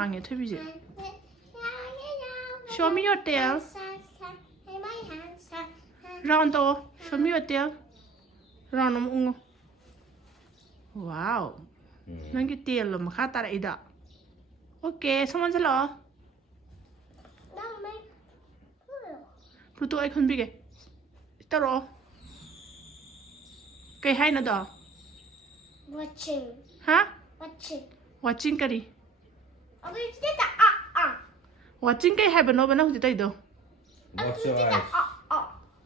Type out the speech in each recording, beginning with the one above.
mang vậy thôi bây giờ. Show me your tail. Round to. Show me your tail. Round nó ung. Wow. Nang cái tail lo mà khá ta lại đó. Ok, someone sẽ lo. Pluto ai không biết cái. Tao rồi. Cái hay nó đó. Watching. Hả? Watching. Watching cái gì? Watching cái hay bên nó thì tay đâu? Watch your eyes.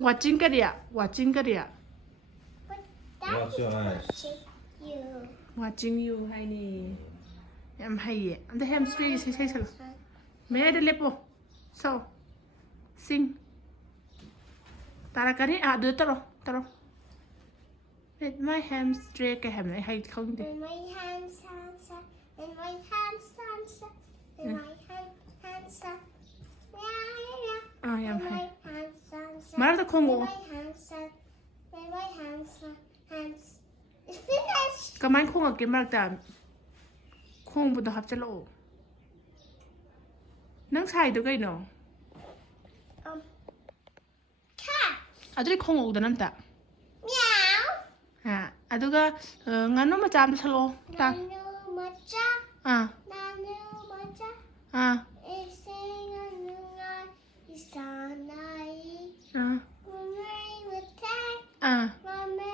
Watching cái gì ạ? Watching cái gì ạ? Watch your eyes. You. Watching you hay nè. Em hay vậy. Anh thấy em suy say sao? Mẹ đi lepo. So. Sing. Tharaga đi à đưa tao. Let my hands straight cái hàm này hay không đi. In my hands, in my hands, in my hands, À em in hay. my hands, Mà nó không ngủ. in my hands, It's finished. Cái máy không ở cái mặt ta. Không bữa đó hấp cho lộ. Nắng sai được cái nào? Cat. À tôi không ngủ được lắm ta. Meow. À, aduga ngắn nó mà chạm cho lộ. Ta. Nanu macha. À. Nanu macha. À. Ising anunga isanai. À. Mummy with tag. À. Mummy.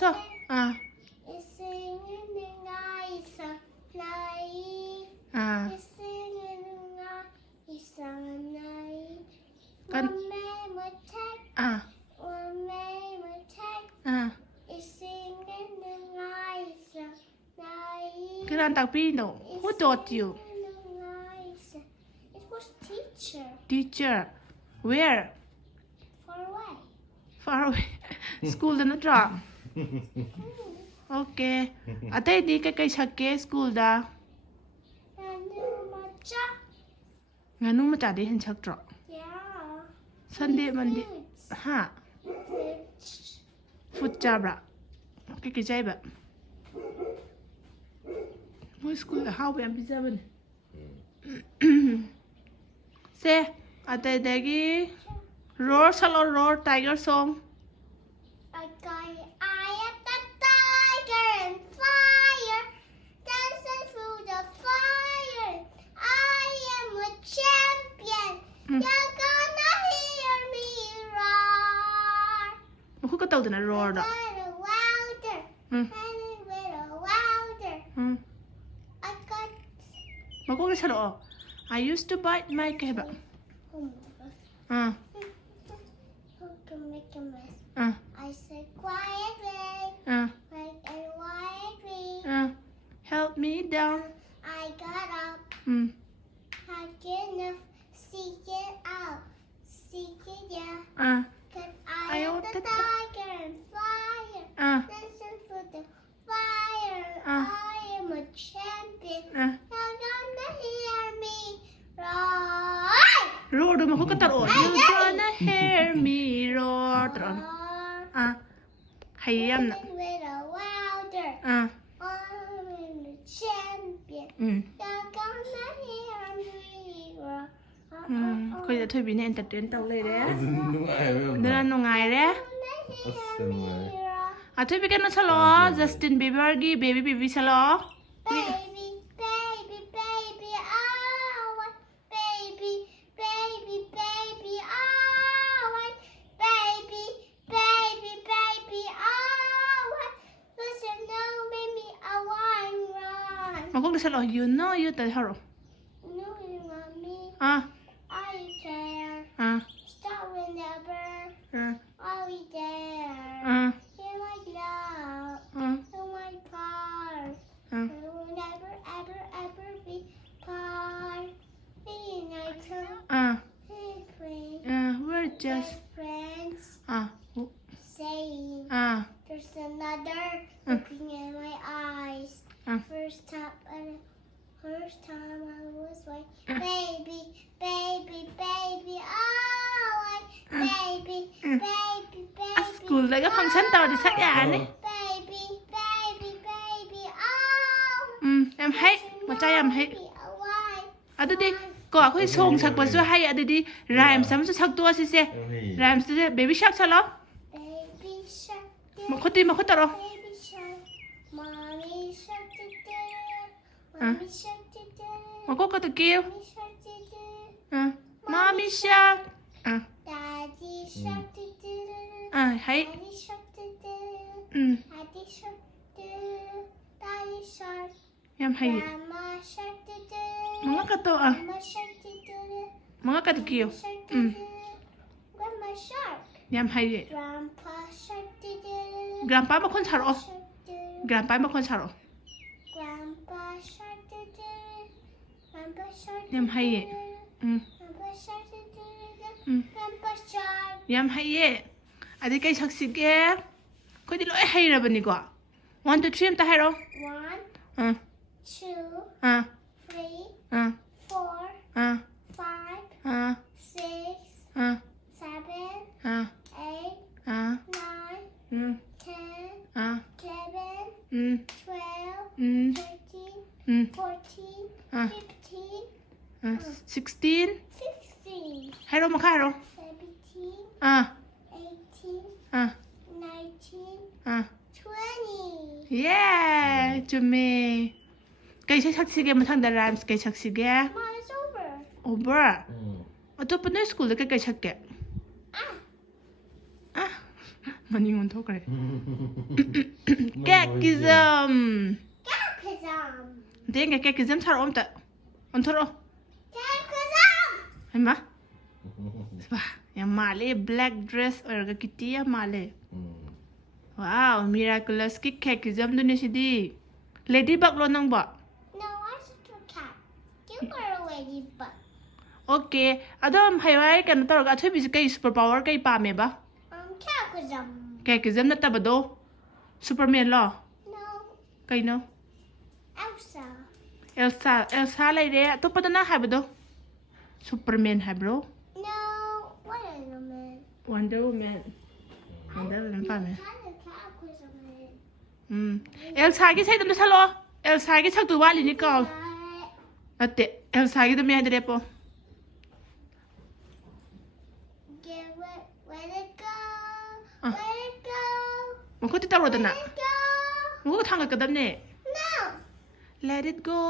Sao? À. Ising anunga isanai. À. Ising anunga isanai. Con. Mummy with tag. À. Mummy with tag. À. Ising anunga isanai. Cái đàn tạc pin đâu? Who taught you? It was teacher. Teacher. Where? Far away. Far away. School đó nó trọ. Ok. À đây đi cái sạc kế school đó. Nanu macha. Ngắn nó mà chả đi hình sạc trọ. Yeah. Sunday, Monday. Ha. Fish. Food job ra. Cái trái bạ. Mỗi school là how em pizza bên. Se. À đây đây cái roar salo roar tiger song. I got eye at the tiger and fire, dancing through the fire. I am a champion. You're gonna hear me roar. Mà không có tàu từ nào roar đó. Little louder, Ừ. and a little louder. Ừ. I got. Mà có cái sao đó. I used to bite my cái bạ. À. Who can make a mess? À. I said quietly, À. like and quietly. À. Help me down. I got up, Ừ. had enough, seek it out, seek it yeah. À. Cause I I am want the the tiger and fire, À. dancing through the fire. I am a champion. À. You're gonna hear me roar. Roar đâu mà không có tàu. You gonna hear me roar. Roar. À. Hay em nè. A little louder. À. I'm a champion. Ừ. You're gonna hear me roar. Coi giờ thôi bị nên entertain tàu lên đấy. Đúng rồi. Nên là nó ngài đấy. Hear me roar. À thôi bị cái nó sao lo. Justin Bieber ghi baby sao lo. Baby, baby, baby, oh, baby, baby, baby, oh, baby, baby, baby, oh, listen, no, baby, I want run. Mà có cái sao lo. You know you tại sao rồi. No, you want me, À. are you there? À. Stop whenever, À. are you there? À. You're my love, À. you're my part. À. I will never, ever, ever be part. Reunited. À. Hey, friends. We're just. Friends À. saying À. there's another looking in my eyes. First time I was like, baby, baby, baby, oh, baby, baby, À, baby, school đấy có function tàu thì sắc giả đấy. baby, baby, baby, oh. Em hay. Mà trai em hay. Baby, ꯑꯗꯨꯗꯤ ꯀꯣ ꯑꯩꯈꯣꯏ ꯁꯣꯡ ꯁꯛꯄꯁꯨ ꯍꯩ ꯑꯗꯨꯗꯤ rhymes ꯑꯃꯁꯨ ꯁꯛꯇꯣꯛꯑꯁꯤꯁꯦ ꯔꯥꯏꯝꯁꯇꯨꯁꯦ baby ꯁꯥꯔꯛ ꯁꯛꯂꯣ Baby shark, ꯃꯈꯨꯠ ꯇꯧꯔꯣ baby shark, mommy shark, mommy shark, ꯃꯀꯣꯛꯀꯗꯣ ꯀꯤꯌꯨ mommy shark, mommy shark daddy shark, ꯍꯩ daddy shark, daddy shark, daddy shark, ꯌꯥꯝ ꯍꯩ grandma shark, ꯃꯉꯛꯀꯗꯣ grandma shark, ꯃꯉꯛꯀꯗꯣ ꯀꯤꯌꯨ grandma shark, ꯌꯥꯝ ꯍꯩꯌꯦ grandpa shark, ꯒ꯭ꯔꯥꯟꯄꯥ ꯃꯈꯣꯟ ꯁꯥꯔꯛꯑꯣ shark, ꯒ꯭ꯔꯥꯟꯄꯥ ꯃꯈꯣꯟ ꯁꯥꯔꯛꯑꯣ grandpa shark, grandpa shark, ꯌꯥꯝ ꯍꯩꯌꯦ grandpa shark, grandpa shark. ꯌꯥꯝ ꯍꯩꯌꯦ ꯑꯗꯩ ꯀꯩ ꯁꯛꯁꯤꯒꯦ ꯑꯩꯈꯣꯏꯗꯤ ꯂꯣꯏ ꯍꯩꯔꯕꯅꯤꯀꯣ 1 2 3 ꯑꯝꯇ ꯍꯥꯏꯔꯛꯑꯣ 1, 2, 3, 4, 5, 6, 7, 8, 9, 10, 11, 12, 13, 14, 15, 16 16, ꯍꯥꯏꯔꯛꯑꯣ ꯃꯈꯥ ꯍꯥꯏꯔꯛꯑꯣ 17, 18, 19, 20. 예 ꯆꯨꯝꯃꯦ ꯀꯩ ꯏꯁꯩ ꯁꯛꯁꯤꯒꯦ ꯃꯊꯪꯗ ꯔꯥꯏꯝꯁ ꯀꯩ ꯁꯛꯁꯤꯒꯦ Mom, it's over. ꯑꯣꯕꯔ ꯑꯇꯣꯞꯄ ꯅꯣꯏ ꯁ꯭ꯀꯨꯜꯗ ꯀꯩ ꯁꯛꯀꯦ ꯃꯅꯤꯡ ꯑꯣꯟꯊꯣꯛꯈ꯭ꯔꯦ ꯀꯦꯛꯀꯤꯖꯝ Catechism. ꯗꯦꯡꯒ ꯀꯦꯛꯀꯤꯖꯝ ꯁꯥꯔꯛꯑꯣ ꯑꯝꯇ ꯑꯣꯟꯊꯣꯔꯛꯑꯣ Catechism. ꯍꯩꯃꯥ ꯌꯥꯝ ꯃꯥꯜꯂꯦ ꯕ꯭ꯂꯦꯛ ꯗ꯭ꯔꯦꯁ ꯑꯣꯏꯔꯒ ꯀꯤꯇꯤ ꯌꯥꯝ ꯃꯥꯜꯂꯦ ꯋꯥꯎ ꯃꯤꯔꯥꯀꯨꯂꯁꯀꯤ ꯀꯦꯛꯀꯤꯖꯝꯗꯨꯅꯦ ꯁꯤꯗꯤ ꯂꯦꯗꯤ ꯕꯛꯂꯣ ꯅꯪꯕꯣ No, I should do cat. You are a ladybug. Okay ꯑꯗꯣ ꯍꯌꯦꯡꯋꯥꯏ ꯀꯩꯅꯣ ꯇꯧꯔꯒ ꯑꯊꯣꯏꯕꯤꯁꯦ ꯀꯩ ꯁꯨꯄꯔ ꯄꯋꯥꯔ ꯀꯩ ꯄꯥꯝꯃꯦꯕ Catechism. ꯀꯦꯛꯀꯤꯖꯝ ꯅꯠꯇꯕꯗꯣ ꯁꯨꯄꯔꯃꯦꯟꯂꯣ No, ꯀꯩꯅꯣ Elsa. ꯑꯦꯜꯁꯥ ꯂꯩꯔꯦ ꯑꯇꯣꯞꯄꯗ ꯅꯪ ꯍꯥꯏꯕꯗꯣ ꯁꯨꯄꯔꯃꯦꯟ ꯍꯥꯏꯕ꯭ꯔꯣ No, what is a man? Wander women ꯄꯥꯝꯃꯦ Catechism. ꯑꯦꯜꯁꯥꯒꯤ ꯏꯁꯩꯗꯣ ꯑꯝꯇ ꯁꯛꯂꯛꯑꯣ ꯑꯦꯜꯁꯥꯒꯤ ꯁꯛꯇꯨ ꯋꯥꯠꯂꯤꯅꯤ ꯀꯥꯎ ꯅꯠꯇꯦ ꯑꯦꯜꯁꯥꯒꯤꯗꯣ ꯃꯌꯥꯏꯗ ꯂꯦꯞꯄꯣ Let it go. Ah. Let it go. ꯃꯈꯨꯠꯇꯤ ꯇꯧꯔꯣꯗꯅ Let it go. ꯃꯈꯨꯠ ꯊꯥꯡꯒꯠꯀꯗꯕꯅꯦ No. let it go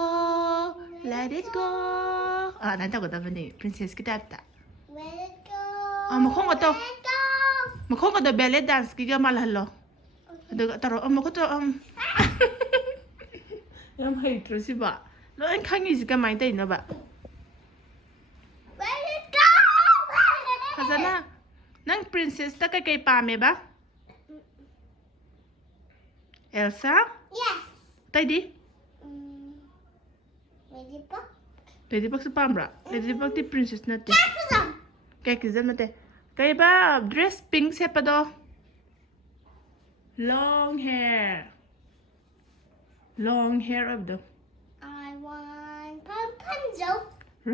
let it go ꯑꯗꯨꯃꯥꯏꯅ ꯇꯧꯒꯗꯕꯅꯦ ꯄ꯭ꯔꯤꯟꯁꯦꯁꯀꯤ ꯇꯥꯏꯞꯇ Let it go. ꯃꯈꯣꯡꯒ ꯇꯧ Let it go. ꯃꯈꯣꯡꯒꯗꯣ ꯕꯦꯂꯦ ꯗꯥꯟꯁꯀꯤꯒ ꯃꯥꯜꯍꯜꯂꯣ ꯑꯗꯨꯒ ꯇꯧꯔꯣ ꯃꯈꯨꯠꯇꯣ ꯌꯥꯝ ꯍꯩꯇ꯭ꯔꯣ ꯁꯤꯕꯣ ꯂꯣꯏ ꯈꯪꯉꯤꯁꯤ ꯀꯃꯥꯏꯅ ꯇꯧꯔꯤꯅꯣꯕ Let it go. ꯐꯖꯅ ꯅꯪ ꯄ꯭ꯔꯤꯟꯁꯦꯁꯇ ꯀꯩꯀꯩ ꯄꯥꯝꯃꯦꯕ ꯑꯦꯜꯁꯥ Yes. ꯑꯇꯩꯗꯤ Ladybug. ꯂꯦꯗꯤꯕꯛꯁꯨ ꯄꯥꯝꯕ꯭ꯔꯥ ꯂꯦꯗꯤꯕꯛꯇꯤ ꯄ꯭ꯔꯤꯟꯁꯦꯁ ꯅꯠꯇꯦ Catechism. ꯀꯦꯛꯀꯤꯖꯝ ꯅꯠꯇꯦ ꯀꯩꯕ ꯗ꯭ꯔꯦꯁ ꯄꯤꯡ ꯁꯦꯠꯄꯗꯣ ꯂꯣꯡ ꯍꯦꯌꯔ ꯑꯣꯏꯕꯗꯣ I want Rapunzel.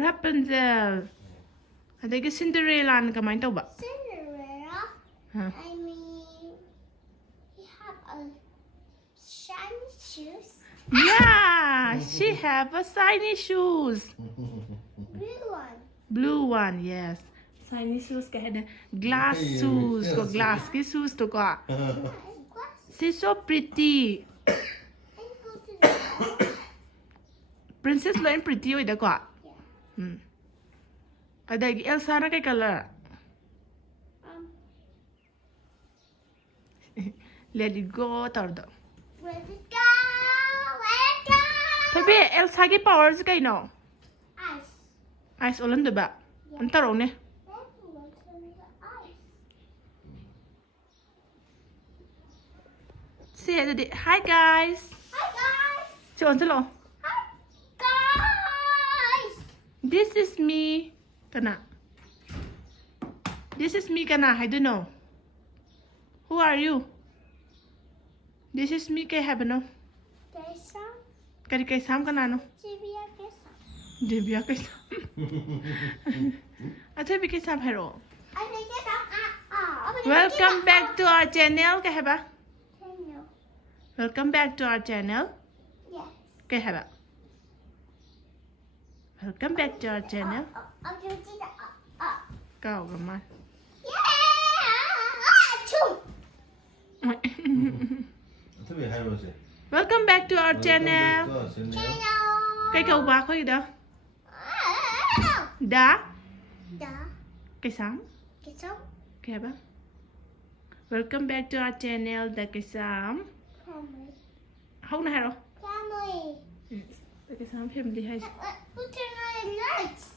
ꯔꯦꯄꯟꯖꯦꯜ ꯑꯗꯒꯤ ꯁꯤꯟꯗꯔꯦꯂꯥꯅ ꯀꯃꯥꯏꯅ ꯇꯧꯕ Cinderella. Huh. I mean, you have a shiny shoes. Yeah, she have a shiny shoes. Blue one. Blue one, yes. Shiny shoes kaya na glass shoes ko glass ki shoes to ko. She's so pretty. Princess lo pretty oy da ko. Adagi Elsa na kay color. Let it go tardo. Let it go. Let it go. Tabi Elsa ki powers kay no. Ice. Ice ulan da ba? Ang tarong ne. Let me go to the ice. Say hi guys. Hi guys. Chon salo. Hi guys. This is me. Kana. This is me kana. I don't know. Who are you? This is me kay have no. There's some. Kari kay sam kana no. Trivia guess. Divya kay sam. Atay bi kay sam hero. I think it's Welcome back to our channel kay haba. Hello. Welcome back to our channel. Yes. Kay haba. Welcome back to our channel. I'll do it. Go, come on. Yeah! Achoo! 특히 할아버지. Welcome back to our channel. Hello! Cây cầu bạc có gì đâu? Ah! Đá. Da. Cây sám. Cái sống. Kaya ba? Welcome back to our channel. Da cây sám. Family. Không na hả rồi? Family. Da cây sám family hay. Who turned on the lights?